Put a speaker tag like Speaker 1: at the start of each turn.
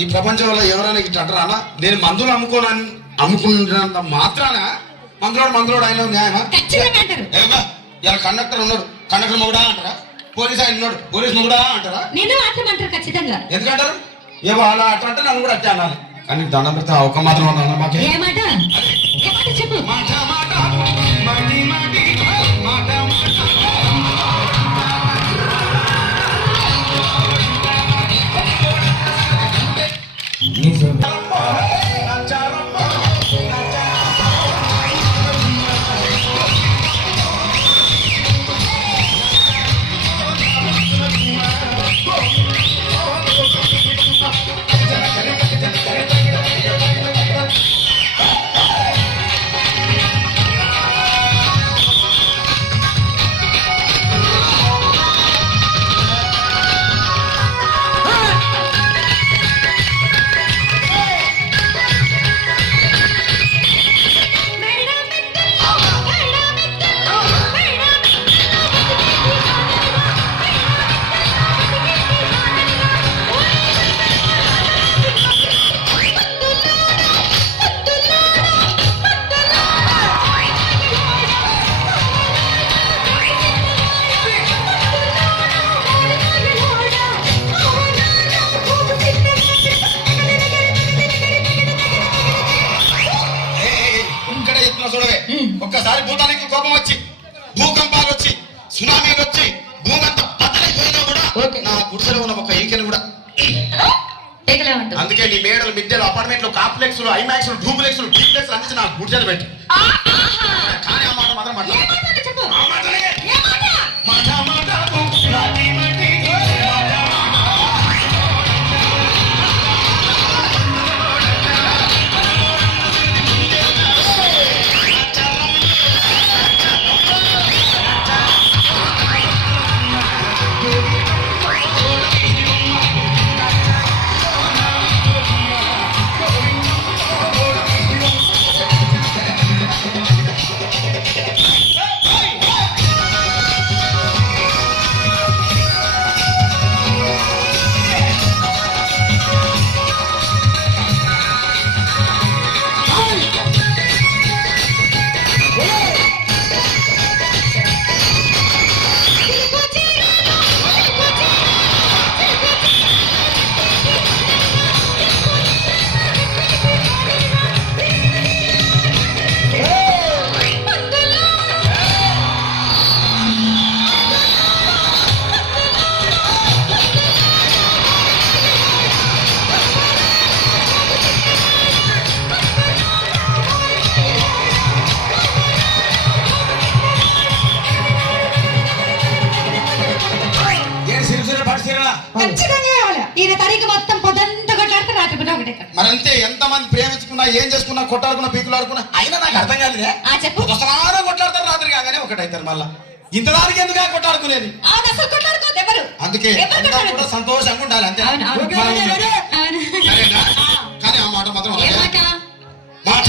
Speaker 1: ఈ ప్రపంచంలో ఎవరైనా ఇట్లా అంటారా? నేను మందులు అమ్ముకోను అమ్ముకున్నంత మాత్రాన మందులోడు మందులోడు ఆయన న్యాయమా? ఏమా ఇలా కండక్టర్ ఉన్నాడు. కండక్టర్ మొగుడా అంటారా? పోలీస్ ఆయన ఉన్నాడు. పోలీస్ మొగుడా అంటారా?
Speaker 2: మాత్రం అంటారు ఖచ్చితంగా.
Speaker 1: ఎందుకంటారు? ఏమో అలా అట్లా అంటే నన్ను కూడా అట్లా అనాలి. కానీ దండం పెడితే ఆ ఒక్క మాత్రం మాకే.
Speaker 2: ఏ మాట చెప్పు?
Speaker 1: ఒక్కసారి భూతానికి కోపం వచ్చి భూకంపాలు వచ్చి సునామీలు వచ్చి భూమంతా బద్దలైపోయినా కూడా. నా గుడిసెలో ఉన్న ఒక ఈకెలు కూడా. అందుకే నీ మేడలు మిద్దెలు అపార్ట్మెంట్లు కాంప్లెక్స్లు ఐమాక్స్లు డూప్లెక్స్లు డీప్లెక్స్లు అందించి నా గుడిసెలు పెట్టి.
Speaker 2: ఖచ్చితంగా కావాలి. ఈయన తారీఖు మొత్తం పొద్దంతా కొట్లాడితే రాత్రి పూట ఒకటే కథ.
Speaker 1: మరంతే ఎంతమంది ప్రేమించుకున్నా ఏం చేసుకున్నా కొట్టాడుకున్నా పీకులాడుకున్నా అయినా నాకు అర్థం కాలేదే.
Speaker 2: ఆ చెప్పు.
Speaker 1: ఒకసారి కొట్లాడతారు రాత్రి కాగానే ఒకటైతారు మళ్ళా. ఇంత దానికి ఎందుకు కొట్టాడుకునేది
Speaker 2: అవును అసలు కొట్లాడుకోవద్దు ఎవరు?
Speaker 1: అందుకే
Speaker 2: ఎవరు.
Speaker 1: కూడా సంతోషంగా ఉండాలి అంతే.
Speaker 2: అవును, అవును.
Speaker 1: మనం
Speaker 2: అవును.
Speaker 1: సరేనా? కానీ ఆ మాట మాత్రం
Speaker 2: ఏ
Speaker 1: మాట? మాట